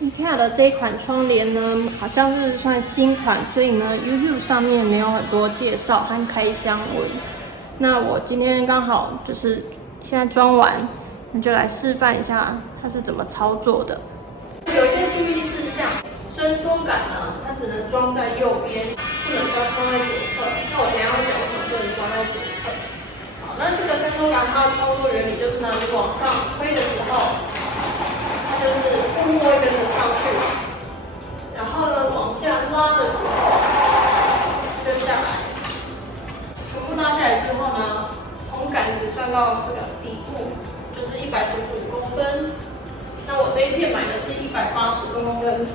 IKEA 的这一款窗帘呢，好像是算新款，所以呢 YouTube 上面没有很多介绍和开箱文。那我今天刚好就是现在装完，那就来示范一下它是怎么操作的。有一些注意事项，伸缩杆呢，它只能装在右边，不能装在左侧。那我等一下会讲为什么不能装在左侧。好，那这个伸缩杆它的操作原理就是呢，你往上推的时候，它就是布幕会跟着上去，然后呢往下拉的时候就下来，全部拉下来之后呢，从杆子算到这个底部就是195公分。那我这一片买的是180公分。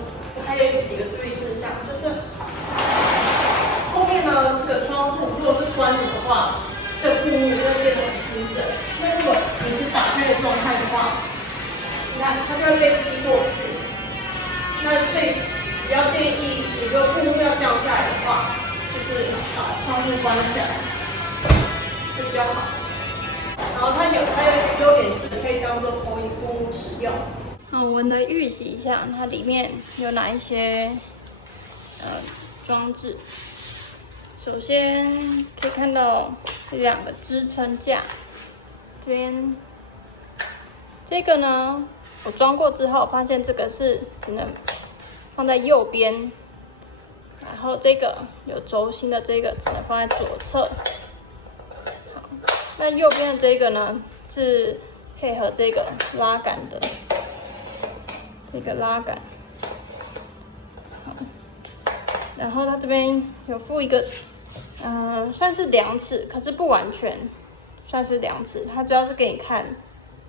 还有几个注意事项，就是后面呢这个窗户如果是关着的话，这个布幕就会变得很平整。那如果你是打开的状态的话，你看它就会被吸过去。那所以比较建议，你如果布幕要降下来的话，就是把窗户关起来，会比较好。然后它有一个优点是可以当做投影布幕使用。好，我们来预习一下它里面有哪一些装置。首先可以看到这两个支撑架，这边这个呢，我装过之后发现这个是只能放在右边，然后这个有轴心的这个只能放在左侧。好，那右边的这个呢是配合这个拉杆的。这个拉杆，好，然后它这边有附一个，算是量尺，可是不完全算是量尺，它主要是给你看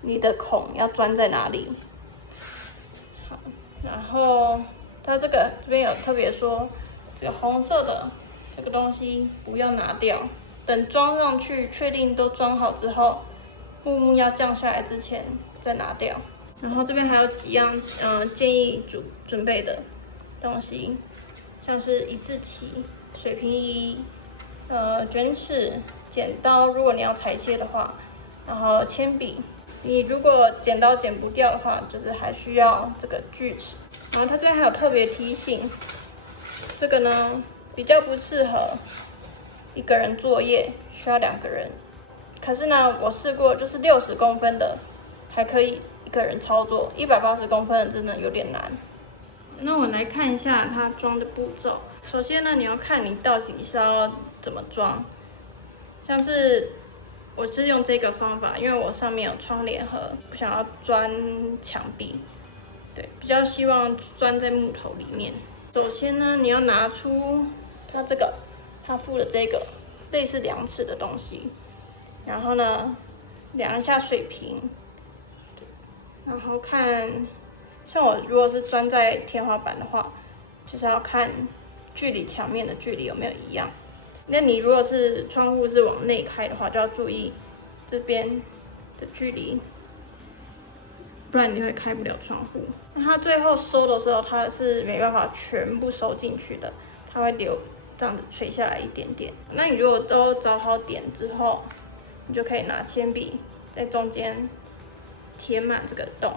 你的孔要钻在哪里。好，然后它这边有特别说，这个红色的这个东西不要拿掉，等装上去确定都装好之后，幕幕要降下来之前再拿掉。然后这边还有几样建议准备的东西，像是一字旗、水平仪、卷尺、剪刀，如果你要裁切的话，然后铅笔，你如果剪刀剪不掉的话，就是还需要这个锯齿。然后它这边还有特别提醒，这个呢比较不适合一个人作业，需要2个人。可是呢，我试过，就是60公分的还可以一个人操作，180公分的真的有点难。那我来看一下它装的步骤。首先呢，你要看你到底是要怎么装。像是我是用这个方法，因为我上面有窗帘盒，不想要钻墙壁，对，比较希望钻在木头里面。首先呢，你要拿出它附的这个类似量尺的东西，然后呢，量一下水平。然后看，像我如果是钻在天花板的话，就是要看距离墙面的距离有没有一样。那你如果是窗户是往内开的话，就要注意这边的距离，不然你会开不了窗户。那它最后收的时候，它是没办法全部收进去的，它会留这样子垂下来一点点。那你如果都找好点之后，你就可以拿铅笔在中间贴满这个洞。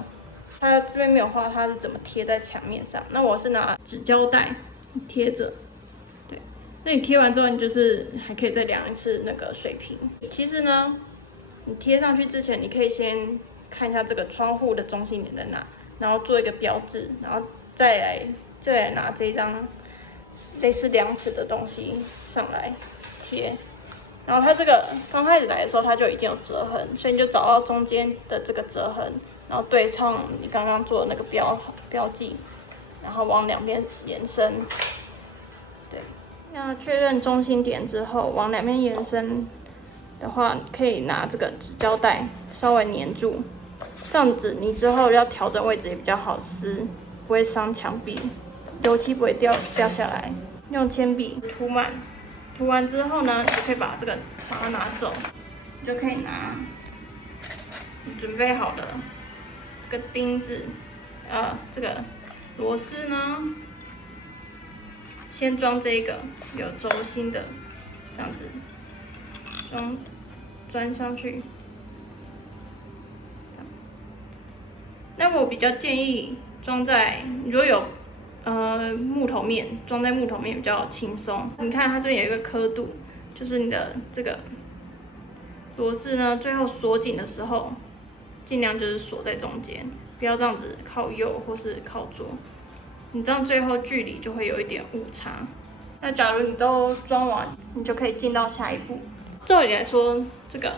它这边没有画它是怎么贴在墙面上，那我是拿纸胶带贴着。对，那你贴完之后，你就是还可以再量一次那个水平。其实呢，你贴上去之前，你可以先看一下这个窗户的中心点在哪，然后做一个标志，然后再来拿这张类似量尺的东西上来贴。然后它这个刚开始来的时候，它就已经有折痕，所以你就找到中间的这个折痕，然后对上你刚刚做的那个标记，然后往两边延伸。对，那确认中心点之后，往两边延伸的话，可以拿这个纸胶带稍微粘住，这样子你之后要调整位置也比较好撕，不会伤墙壁，油漆不会掉下来。用铅笔涂满。涂完之后呢，你就可以把它拿走，你就可以拿你准备好的这个钉子，这个螺丝呢，先装这个有轴心的，这样子钻上去。那我比较建议装在如果有木头面，装在木头面比较轻松。你看它这边有一个刻度，就是你的这个螺丝呢，最后锁紧的时候，尽量就是锁在中间，不要这样子靠右或是靠左，你这样最后距离就会有一点误差。那假如你都装完，你就可以进到下一步。照理来说，这个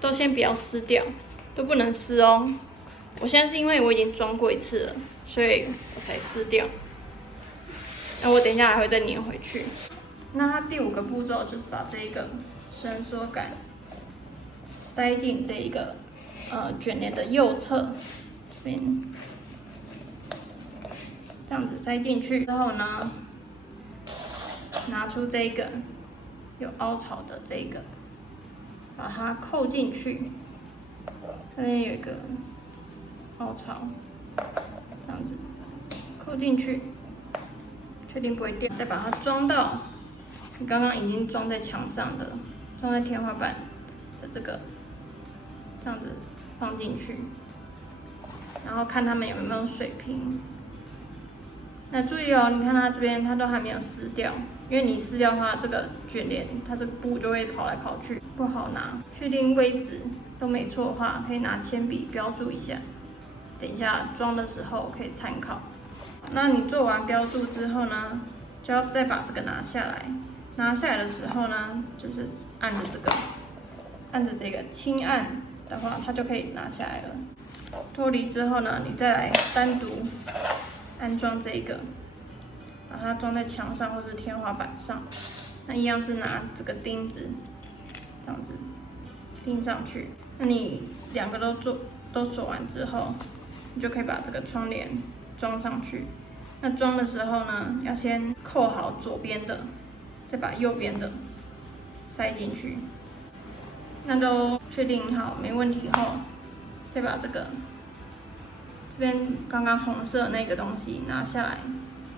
都先不要撕掉，都不能撕哦。我现在是因为我已经装过一次了，所以我才撕掉。那我等一下还会再粘回去。那它第5个步骤就是把这一个伸缩杆塞进这一个卷帘的右侧这边，这样子塞进去之后呢，拿出这个有凹槽的这个，把它扣进去。这边有一个凹槽，这样子扣进去，确定不会掉，再把它装到你刚刚已经装在墙上的，装在天花板的这个，这样子放进去，然后看它们有没有水平。那注意哦，你看它这边它都还没有撕掉，因为你撕掉的话，这个卷帘它这个布就会跑来跑去，不好拿。确定位置都没错的话，可以拿铅笔标注一下，等一下装的时候可以参考。那你做完标注之后呢，就要再把这个拿下来。拿下来的时候呢，就是按着这个，按着这个轻按的话，它就可以拿下来了。脱离之后呢，你再来单独安装这个，把它装在墙上或是天花板上。那一样是拿这个钉子，这样子钉上去。那你2个都锁完之后，你就可以把这个窗帘装上去。那装的时候呢，要先扣好左边的，再把右边的塞进去。那都确定好没问题后，再把这边刚刚红色那个东西拿下来，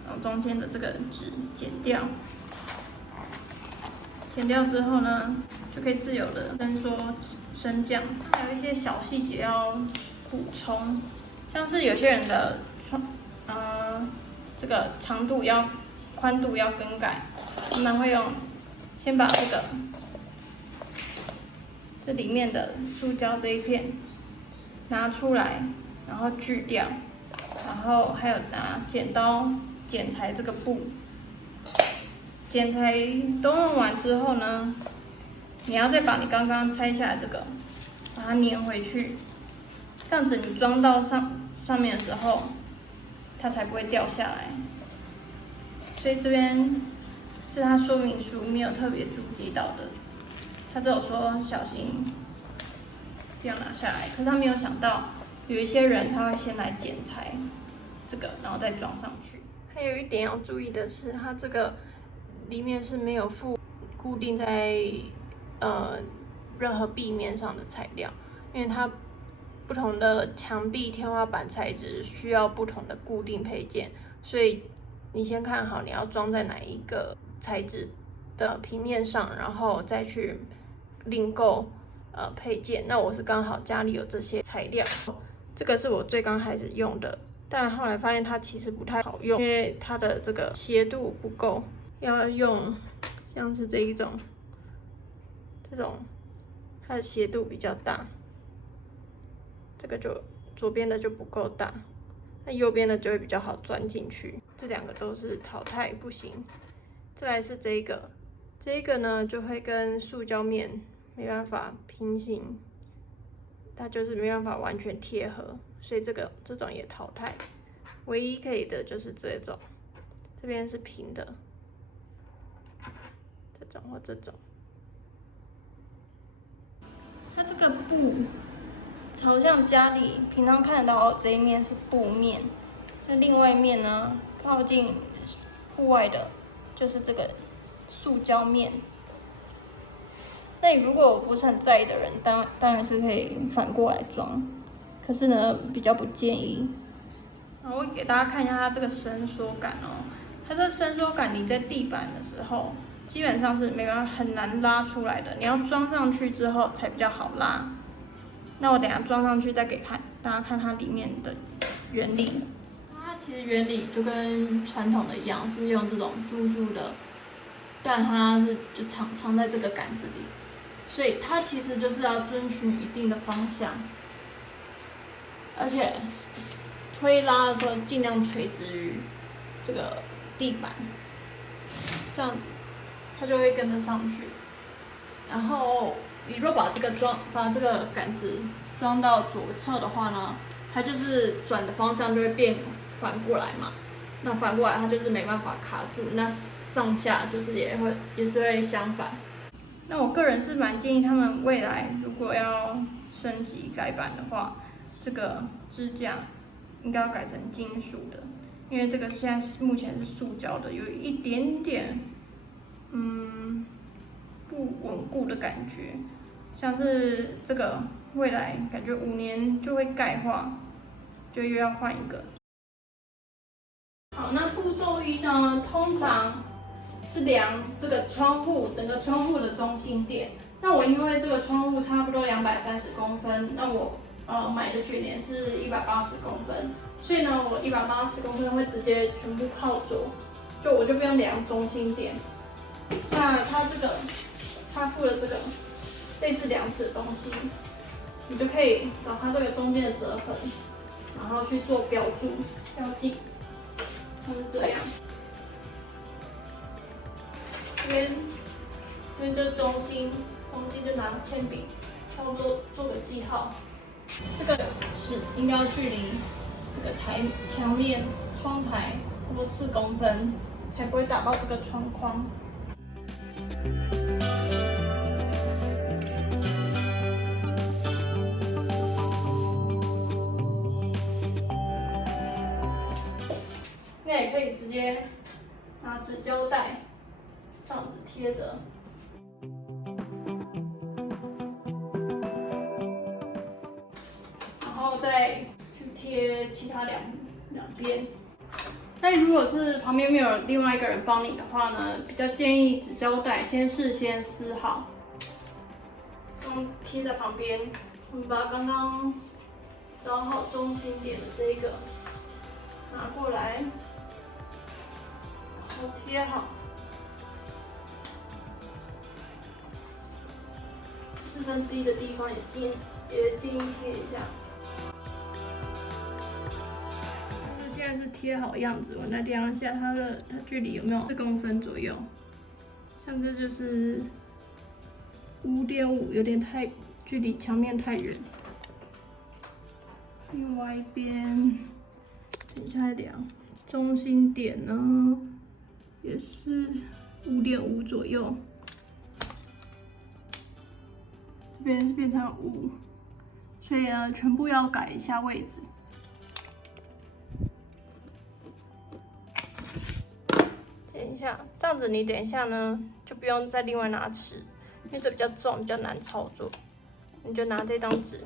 然后中间的这个纸剪掉。剪掉之后呢，就可以自由的伸缩升降。还有一些小细节要补充，像是有些人的这个长度宽度要更改，他们会先把这里面的塑胶这一片拿出来，然后锯掉，然后还有拿剪刀剪裁这个布。剪裁都弄完之后呢，你要再把你刚刚拆下来这个，把它粘回去，这样子你装到上面的时候，它才不会掉下来。所以这边是它说明书没有特别注记到的，它只有说小心这样拿下来，可是他没有想到有一些人他会先来剪裁这个，然后再装上去。还有一点要注意的是，它这个里面是没有附固定在任何壁面上的材料，因为它不同的墙壁、天花板材质需要不同的固定配件，所以你先看好你要装在哪一个材质的平面上，然后再去另购配件。那我是刚好家里有这些材料，这个是我最刚开始用的，但后来发现它其实不太好用，因为它的这个斜度不够。要用像是这种，它的斜度比较大，这个就左边的就不够大，那右边的就会比较好钻进去。这2个都是淘汰不行。再来是这个呢就会跟塑胶面没办法平行，它就是没办法完全贴合，所以这种也淘汰。唯一可以的就是这种，这边是平的。这种或这种，它这个布朝向家里平常看得到这一面是布面，那另外一面呢，靠近户外的，就是这个塑胶面。那你如果不是很在意的人，当然是可以反过来装，可是呢，比较不建议。然后我给大家看一下它这个伸缩杆哦，它这个伸缩杆你在地板的时候，基本上是没办法很难拉出来的，你要装上去之后才比较好拉。那我等一下装上去再给大家看它里面的原理。它其实原理就跟传统的一样，是用这种珠珠的，但它是就藏在这个杆子里，所以它其实就是要遵循一定的方向，而且推拉的时候尽量垂直于这个地板，这样子它就会跟得上去。然后你若把这个杆子装到左侧的话呢，它就是转的方向就会变反过来嘛。那反过来它就是没办法卡住，那上下就是也是会相反。那我个人是蛮建议他们未来如果要升级改版的话，这个支架应该要改成金属的，因为这个现在目前是塑胶的，有一点点不稳固的感觉，像是这个未来感觉5年就会钙化，就又要换一个。好，那步骤1呢，通常是量这个窗户整个窗户的中心点。那我因为这个窗户差不多230公分，那我买的卷帘是180公分，所以呢我180公分会直接全部靠左，我就不用量中心点。那它附了这个类似量尺的东西，你就可以找它这个中间的折痕，然后去做标记，就是这样。这边就是中心就拿铅笔差不多做个记号。这个尺应该要距离这个墙面窗台差不多4公分，才不会打到这个窗框。那也可以直接拿纸胶带这样子贴着。然后再去贴其他两边。那如果是旁边没有另外一个人帮你的话呢，比较建议纸胶带事先撕好，贴在旁边。我们把刚刚找好中心点的这个拿过来，然后贴好。1/4的地方也建议贴一下。现在是贴好样子，我来量一下它距离有没有4公分左右。像这就是5.5，有点距离墙面太远。另外一边，等一下量，中心点呢也是5.5左右。这边是变成5，所以呢，全部要改一下位置。等一下，这样子你等一下呢，就不用再另外拿尺，因为这比较重，比较难操作。你就拿这张纸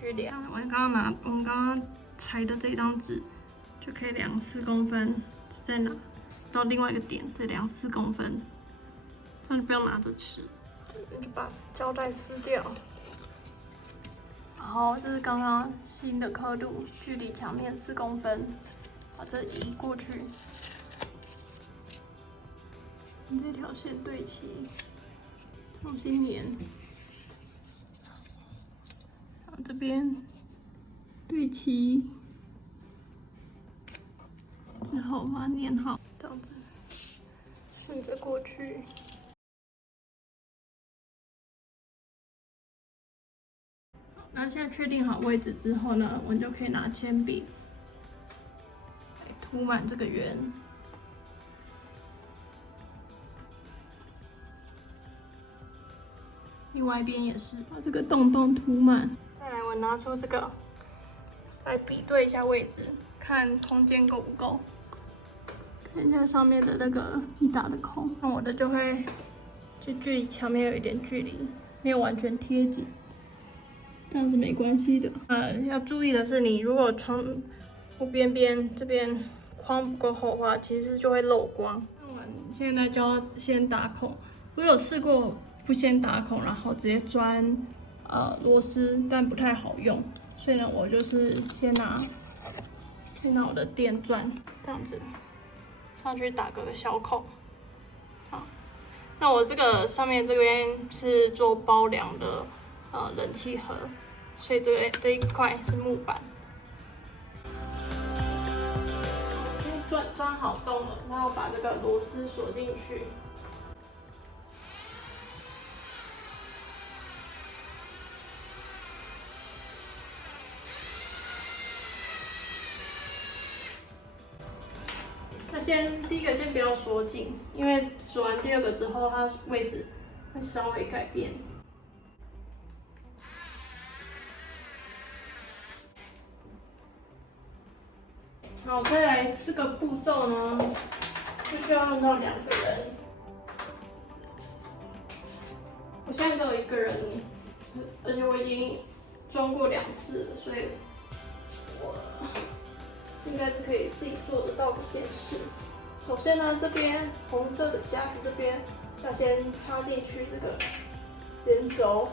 去量。我们刚刚裁的这张纸就可以量4公分，再拿到另外一个点，再量4公分，这样就不用拿着尺。就把胶带撕掉，然后这是刚刚新的刻度，距离墙面4公分，把这移过去，这条线对齐，重新粘，然后这边对齐，之后把它粘好，这样子顺着过去。那现在确定好位置之后呢，我们就可以拿铅笔来涂满这个圆。另外一边也是把这个洞涂满。再来，我拿出这个来比对一下位置，看空间够不够。看一下上面的那个一打的孔，那我的就会距离墙面有一点距离，没有完全贴紧。这样是没关系的。要注意的是，你如果窗户边这边框不够厚的话，其实就会漏光。那我们现在就要先打孔。我有试过不先打孔，然后直接钻螺丝，但不太好用。所以呢，我就是先拿先拿我的电钻这样子上去打个小孔。好，那我这个上面这边是做包梁的冷气盒，所以这一块是木板。钻好洞了，然后把这个螺丝锁进去。那第一个先不要锁紧，因为锁完第二个之后，它位置会稍微改变。好，再来这个步骤呢，就需要用到2个人。我现在只有1个人，而且我已经装过2次了，所以我应该是可以自己做得到这件事。首先呢，这边红色的夹子这边要先插进去这个圆轴，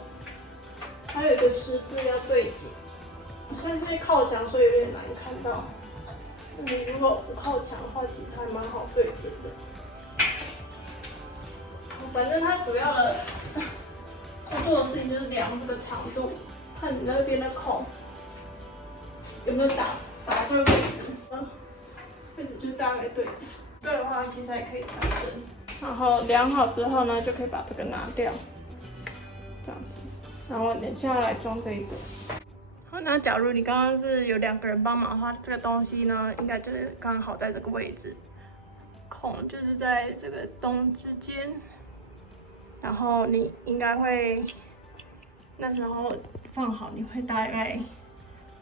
还有一个十字要对紧。我现在是靠墙，所以有点难看到。你如果不靠墙的话，其实还蛮好对准的。反正它主要的要做的事情就是量这个长度，看你那边的孔有没有打对位置，位置就大概对。对的话，其实还可以调整。然后量好之后呢，就可以把这个拿掉，这样子。然后等下来装这一个。好，那假如你刚刚是有2个人帮忙的话，这个东西呢，应该就是刚好在这个位置，孔就是在这个洞之间，然后你应该会那时候放好，你会大概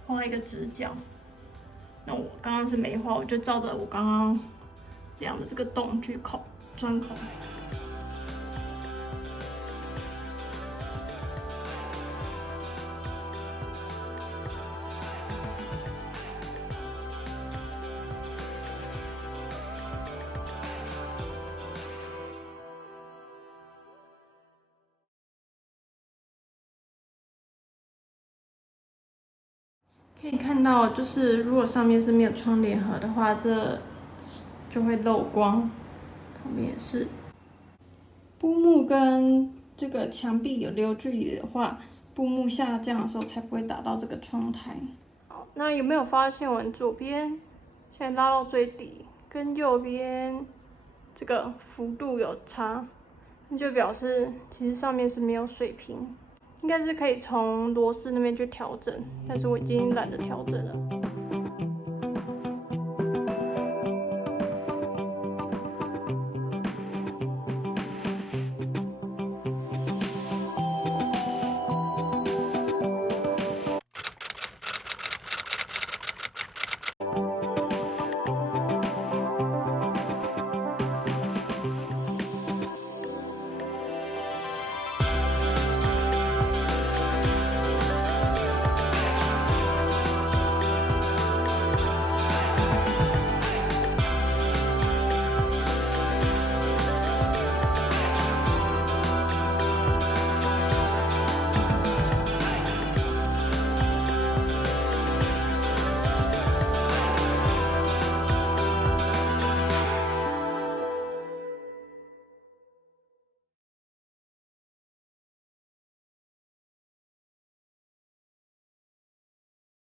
画一个直角。那我刚刚是没画，我就照着我刚刚量的这个洞去钻孔。可以看到，就是如果上面是没有窗帘盒的话，这就会漏光。旁边也是。布幕跟这个墙壁有留距离的话，布幕下降的时候才不会打到这个窗台。好，那有没有发现我左边现在拉到最底，跟右边这个幅度有差？那就表示其实上面是没有水平。应该是可以从螺丝那边去调整，但是我已经懒得调整了。